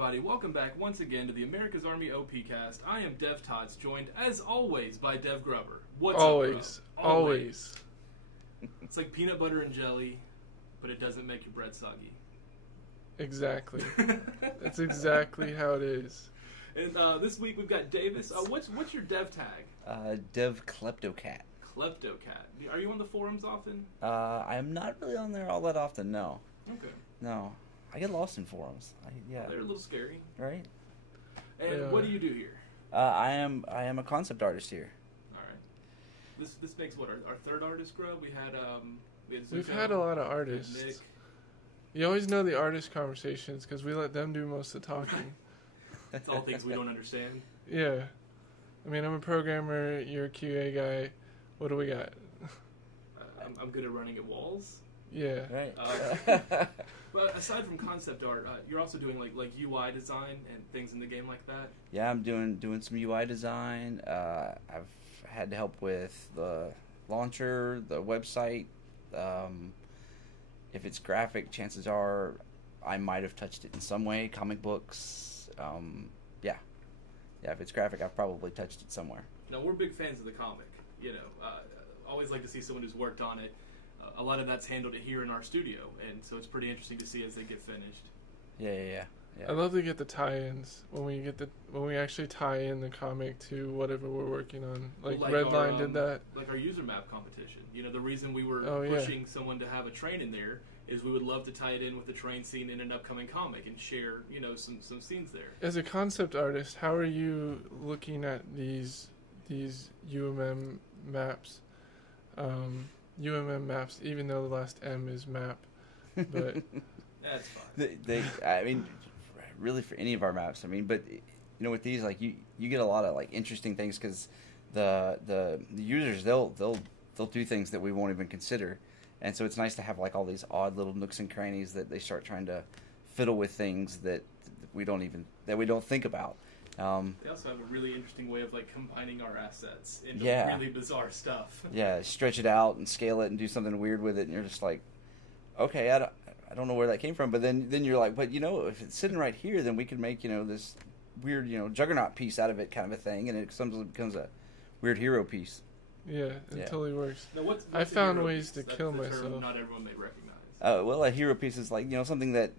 everybody. Welcome back once again to the America's Army OP Cast. I am Dev Tots, joined as always by Dev Grubber. What's always, up, Grub? Always. It's like peanut butter and jelly, but it doesn't make your bread soggy. Exactly. That's exactly how it is. And this week we've got Davis. What's your dev tag? Dev Kleptocat. Kleptocat. Are you on the forums often? I'm not really on there all that often, no. Okay. No. I get lost in forums. Yeah. They're a little scary. Right? And what do you do here? I am a concept artist here. All right. This makes what, our third artist, Grub? We've had a lot of artists. Nick. You always know the artist conversations because we let them do most of the talking. It's all things we don't understand. Yeah. I mean, I'm a programmer, you're a QA guy. What do we got? I'm good at running at walls. Yeah. Right. Well, aside from concept art, you're also doing like UI design and things in the game like that. Yeah, I'm doing some UI design. I've had help with the launcher, the website. If it's graphic, chances are I might have touched it in some way. Comic books. Yeah, if it's graphic, I've probably touched it somewhere. No, we're big fans of the comic. Always like to see someone who's worked on it. A lot of that's handled here in our studio, and so it's pretty interesting to see as they get finished. Yeah. I love to get the tie-ins when we actually tie in the comic to whatever we're working on. Like Redline did that. Like our user map competition. The reason we were pushing someone to have a train in there is we would love to tie it in with the train scene in an upcoming comic and share, some scenes there. As a concept artist, how are you looking at these UMM maps? UMM maps, even though the last M is map, but that's fine. I mean, really for any of our maps. I mean, but with these, like you get a lot of like interesting things because the users they'll do things that we won't even consider, and so it's nice to have like all these odd little nooks and crannies that they start trying to fiddle with things that we don't think about. They also have a really interesting way of like combining our assets into really bizarre stuff. Yeah, stretch it out and scale it and do something weird with it, and you're just like, okay, I don't know where that came from, but then you're like, but if it's sitting right here, then we could make this weird juggernaut piece out of it, kind of a thing, and it becomes a weird hero piece. Yeah, it totally works. Now, what's I found ways piece? to kill myself. Term not everyone may recognize. Well, a hero piece is like something that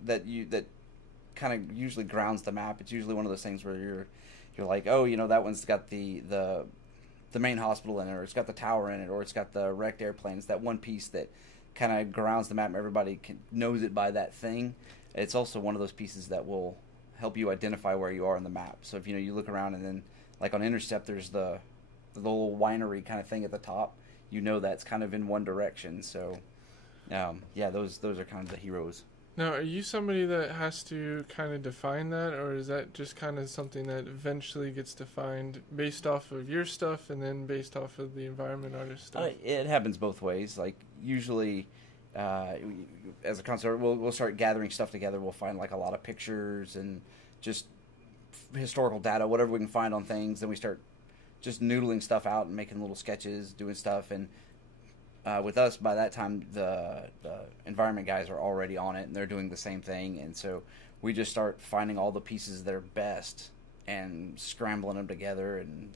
kind of usually grounds the map. It's usually one of those things where you're like, oh, that one's got the main hospital in it, or it's got the tower in it, or it's got the wrecked airplanes. That one piece that kind of grounds the map and everybody knows it by that thing. It's also one of those pieces that will help you identify where you are on the map. So if you look around and then like on Intercept there's the little winery kind of thing at the top, that's kind of in one direction. So those are kind of the heroes. Now, are you somebody that has to kind of define that, or is that just kind of something that eventually gets defined based off of your stuff and then based off of the environment artist stuff? It happens both ways. Like, usually, as a concept, we'll start gathering stuff together. We'll find, like, a lot of pictures and just historical data, whatever we can find on things. Then we start just noodling stuff out and making little sketches, doing stuff, and with us, by that time, the environment guys are already on it, and they're doing the same thing. And so we just start finding all the pieces that are best and scrambling them together. And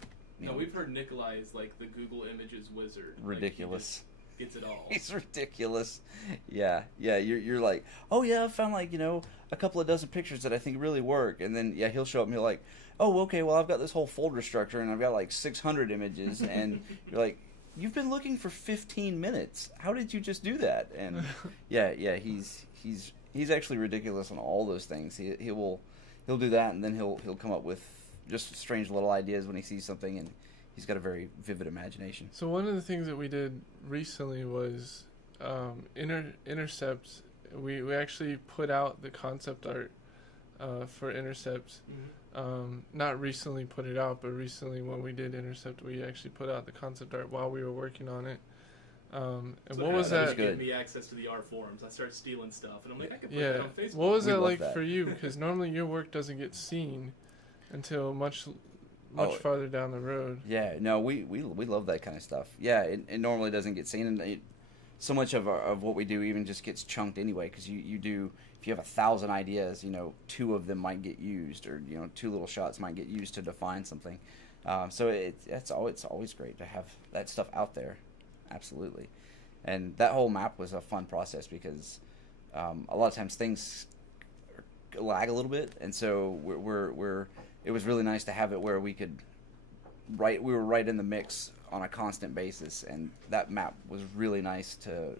we've heard Nikolai is like the Google Images wizard. Ridiculous. Like, he just gets it all. He's ridiculous. Yeah. You're like, oh yeah, I found like a couple of dozen pictures that I think really work, and then he'll show up and he'll like, oh okay, well I've got this whole folder structure and I've got like 600 images, and you're like, you've been looking for 15 minutes. How did you just do that? And he's actually ridiculous on all those things. He'll do that, and then he'll come up with just strange little ideas when he sees something, and he's got a very vivid imagination. So one of the things that we did recently was Intercept. We actually put out the concept art for Intercept. Mm-hmm. Not recently put it out, but recently when we did Intercept, we actually put out the concept art while we were working on it. And so what was that? Gave me access to the R forums. I started stealing stuff, and I'm like, I can put that on Facebook. What was that like for you? Because normally your work doesn't get seen until much farther down the road. Yeah, no, we love that kind of stuff. Yeah, it normally doesn't get seen, and so much of what we do even just gets chunked anyway, because you do, if you have 1,000 ideas, 2 of them might get used, or 2 little shots might get used to define something. So it's always great to have that stuff out there. Absolutely. And that whole map was a fun process because a lot of times things lag a little bit, and so it was really nice to have it where we were right in the mix on a constant basis, and that map was really nice to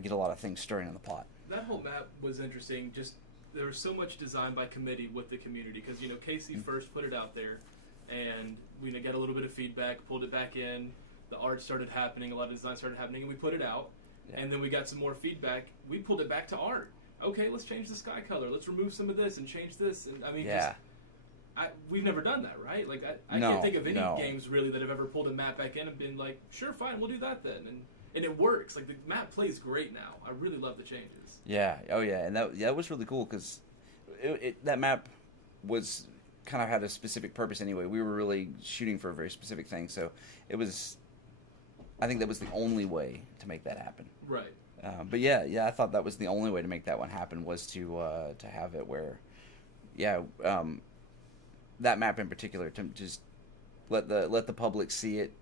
get a lot of things stirring in the pot. That whole map was interesting. Just there was so much design by committee with the community, because Casey first put it out there, and we got a little bit of feedback, pulled it back in. The art started happening, a lot of design started happening, and we put it out. Yeah. And then we got some more feedback. We pulled it back to art. Okay, let's change the sky color. Let's remove some of this and change this. And I mean, we've never done that, right? Like I can't think of any games really that have ever pulled a map back in and been like, sure, fine, we'll do that then. And it works. Like the map plays great now. I really love the changes. Yeah. Oh yeah. And that was really cool because that map was kind of had a specific purpose anyway. We were really shooting for a very specific thing, so it was. I think that was the only way to make that happen. Right. But yeah, I thought that was the only way to make that one happen, was to have it where, that map in particular, to just let the public see it,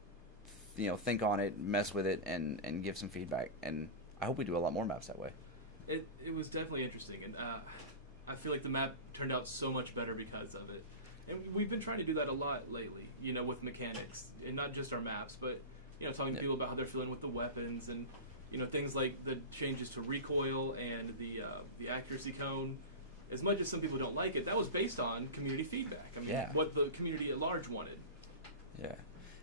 think on it, mess with it, and give some feedback. And I hope we do a lot more maps that way. It was definitely interesting, and I feel like the map turned out so much better because of it. And we've been trying to do that a lot lately, with mechanics, and not just our maps, but talking to people about how they're feeling with the weapons, and things like the changes to recoil and the accuracy cone. As much as some people don't like it, that was based on community feedback. I mean, what the community at large wanted. Yeah,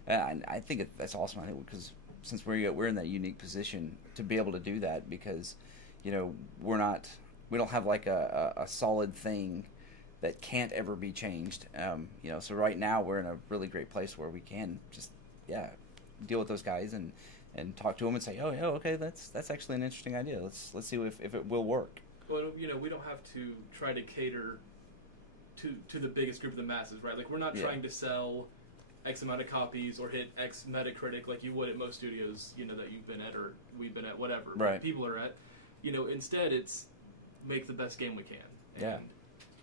and I think that's awesome. I think because since we're in that unique position to be able to do that, because we don't have like a solid thing that can't ever be changed. So right now we're in a really great place where we can just deal with those guys and talk to them and say, oh yeah, okay, that's actually an interesting idea. Let's see if it will work. Well, we don't have to try to cater to the biggest group of the masses, right? Like we're not trying to sell X amount of copies or hit X Metacritic like you would at most studios, that you've been at or we've been at, whatever people are at. Instead it's make the best game we can. And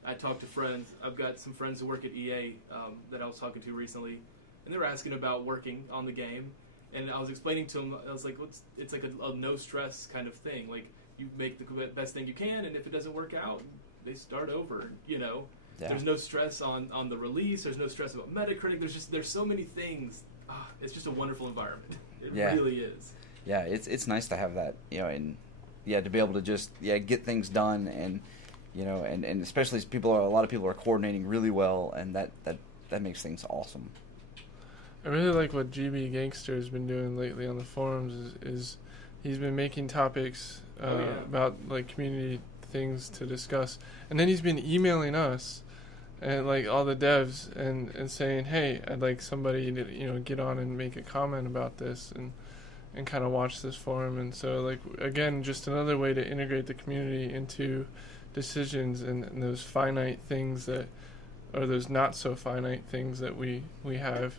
I talk to friends. I've got some friends who work at EA that I was talking to recently, and they were asking about working on the game, and I was explaining to them, I was like, it's like a no stress kind of thing. Like you make the best thing you can, and if it doesn't work out, they start over. There's no stress on the release. There's no stress about Metacritic. There's so many things. It's just a wonderful environment. It really is. Yeah, it's nice to have that, and to be able to just get things done, and and especially as a lot of people are coordinating really well, and that makes things awesome. I really like what GB Gangster has been doing lately on the forums. Is he's been making topics about like community things to discuss, and then he's been emailing us and like all the devs and saying, hey, I'd like somebody to get on and make a comment about this and kind of watch this forum. And so like again, just another way to integrate the community into decisions and those finite things or those not so finite things that we have.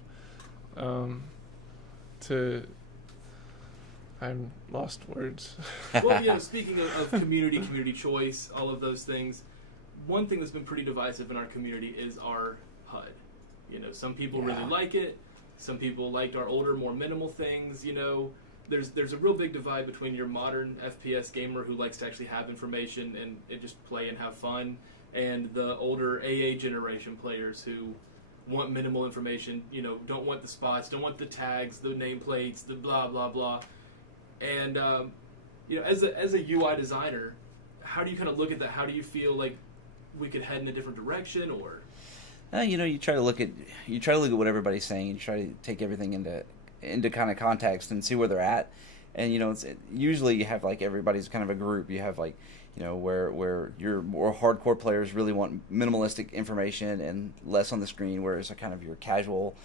I'm lost words. Well, speaking of community choice, all of those things, one thing that's been pretty divisive in our community is our HUD. Some people really like it. Some people liked our older, more minimal things. There's a real big divide between your modern FPS gamer who likes to actually have information and just play and have fun, and the older AA generation players who want minimal information, don't want the spots, don't want the tags, the nameplates, the blah, blah, blah. And, as a UI designer, how do you kind of look at that? How do you feel like we could head in a different direction, or? You try to look at what everybody's saying, and try to take everything into kind of context and see where they're at. And, usually you have like everybody's kind of a group. You have like, where your more hardcore players really want minimalistic information and less on the screen, whereas kind of your casual,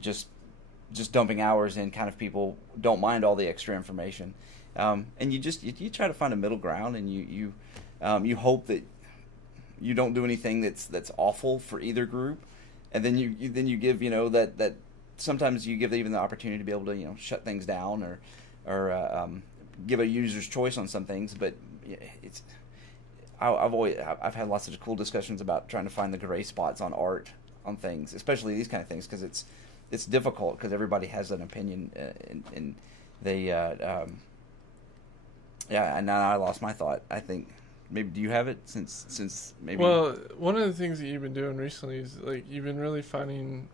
just dumping hours in kind of people don't mind all the extra information. And you try to find a middle ground, and you hope that you don't do anything that's awful for either group, and then you give that sometimes you give even the opportunity to be able to shut things down, or give a user's choice on some things, but it's. I've had lots of cool discussions about trying to find the gray spots on art on things, especially these kind of things, because it's difficult because everybody has an opinion, and they and now I lost my thought. I think maybe do you have it since maybe. Well, one of the things that you've been doing recently is like you've been really finding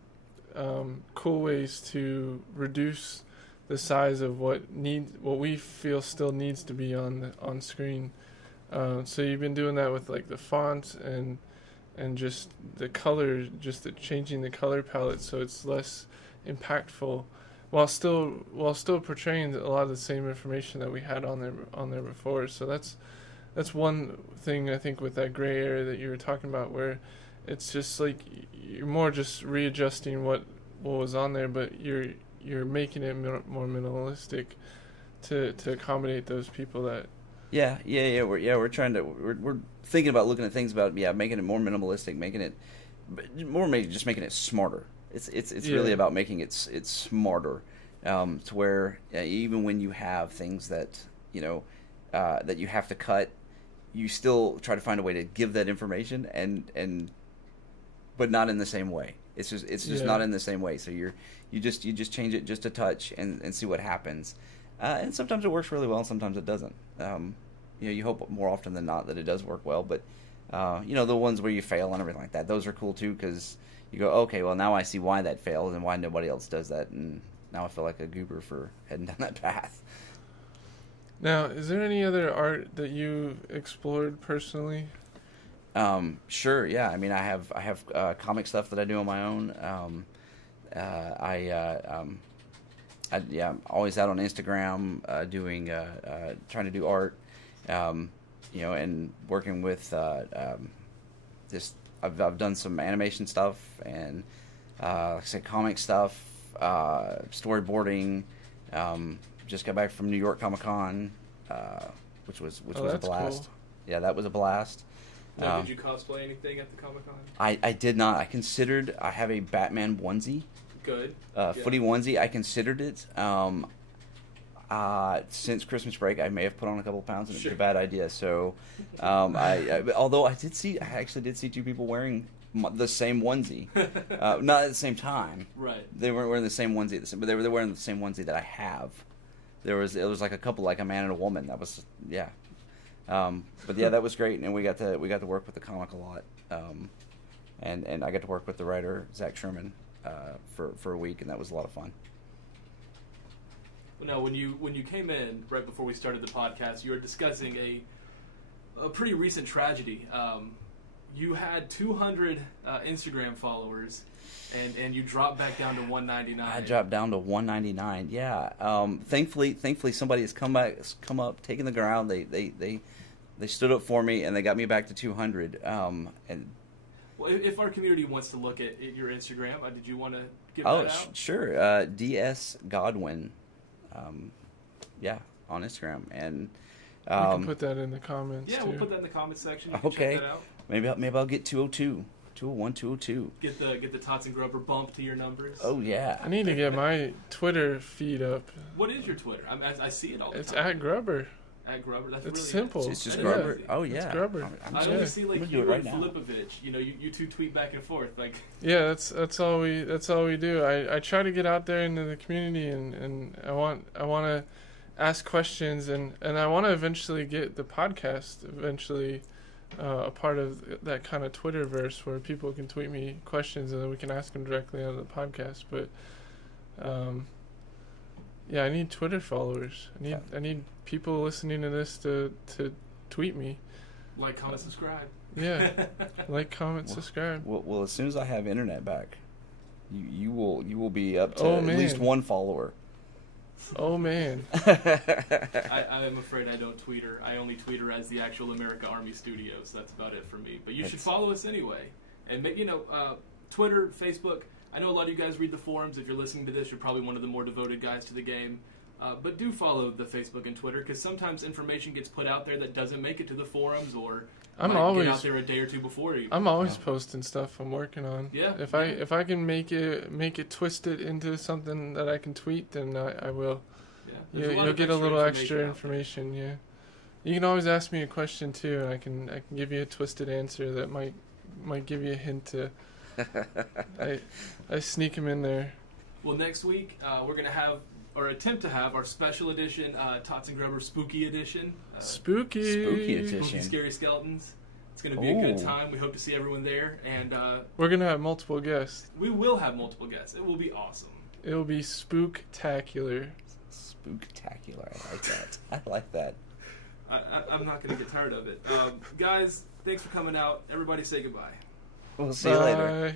cool ways to reduce the size of what we feel still needs to be on screen. So you've been doing that with like the fonts and just the color, changing the color palette so it's less impactful, while still portraying a lot of the same information that we had on there before. So that's one thing I think with that gray area that you were talking about, where it's just like you're more just readjusting what was on there, but you're making it more minimalistic to accommodate those people that. Yeah. We're trying to. We're thinking about looking at things about making it more minimalistic, making it just making it smarter. It's really about making it smarter, to where even when you have things that that you have to cut, you still try to find a way to give that information but not in the same way. It's just not in the same way. So you just change it just a touch and see what happens. And sometimes it works really well, and sometimes it doesn't. You hope more often than not that it does work well, but the ones where you fail and everything like that, those are cool too, because you go, okay, well now I see why that failed and why nobody else does that, and now I feel like a goober for heading down that path. Now, is there any other art that you explored personally? Sure, yeah. I mean, I have comic stuff that I do on my own. I'm always out on Instagram doing trying to do art, and working with just I've done some animation stuff and like I said, comic stuff, storyboarding. Just got back from New York Comic Con, which was a blast. Cool. Yeah, that was a blast. Now, did you cosplay anything at the Comic Con? I did not. I have a Batman onesie. Good. Footy onesie. I considered it. Since Christmas break, I may have put on a couple of pounds, and it was a bad idea. So, although I actually did see two people wearing the same onesie, not at the same time. Right. They weren't wearing the same onesie, but they were wearing the same onesie that I have. It was like a couple, like a man and a woman. That was but yeah, that was great, and we got to work with the comic a lot, and I got to work with the writer Zach Sherman for a week, and that was a lot of fun. Now, when you came in right before we started the podcast, you were discussing a pretty recent tragedy. You had 200 Instagram followers, and you dropped back down to 199. I dropped down to 199. Yeah. Thankfully, somebody has come up, taken the ground. They stood up for me, and they got me back to 200. And well, if our community wants to look at your Instagram, did you want to give that out? Oh, sure. DS Godwin. On Instagram, and we can put that in the comments. Yeah, too. We'll put that in the comments section. You can okay. Check that out. Maybe I'll get 202, 201, 202. Get the Tots and Grubber bump to your numbers. Oh yeah. I need to get my Twitter feed up. What is your Twitter? I see it all the time. It's at Grubber. At Grubber. That's it's really simple. It's just Grubber. Oh yeah. It's Grubber. I only see like you and Filipovich. You two tweet back and forth like. Yeah, that's all we do. I try to get out there into the community, and I want to ask questions, and I want to eventually get the podcast a part of that kind of Twitterverse where people can tweet me questions and then we can ask them directly on the podcast. But I need Twitter followers. I need people listening to this to tweet me. Like, comment, subscribe. Yeah, like, comment, subscribe. Well, as soon as I have internet back, you will be up to at least one follower. Oh man. I am afraid I don't tweet her. I only tweet her as the actual America Army Studios. That's about it for me. But you should follow us anyway. And Twitter, Facebook. I know a lot of you guys read the forums. If you're listening to this, you're probably one of the more devoted guys to the game. But do follow the Facebook and Twitter, because sometimes information gets put out there that doesn't make it to the forums, or get out there a day or two before you. I'm always posting stuff I'm working on. Yeah. If I can make it twisted into something that I can tweet, then I will. You'll get a little extra information. Yeah, you can always ask me a question too, and I can give you a twisted answer that might give you a hint to. I sneak them in there. Well, next week we're gonna have or attempt to have our special edition Tots and Grubber Spooky Edition. Spooky edition. Spooky Scary Skeletons. It's gonna be a good time. We hope to see everyone there, and we're gonna have multiple guests. We will have multiple guests. It will be awesome. It will be spooktacular. Spooktacular. I like that. I like that. I'm not going to get tired of it. Guys, thanks for coming out. Everybody say goodbye. We'll see you later. Bye.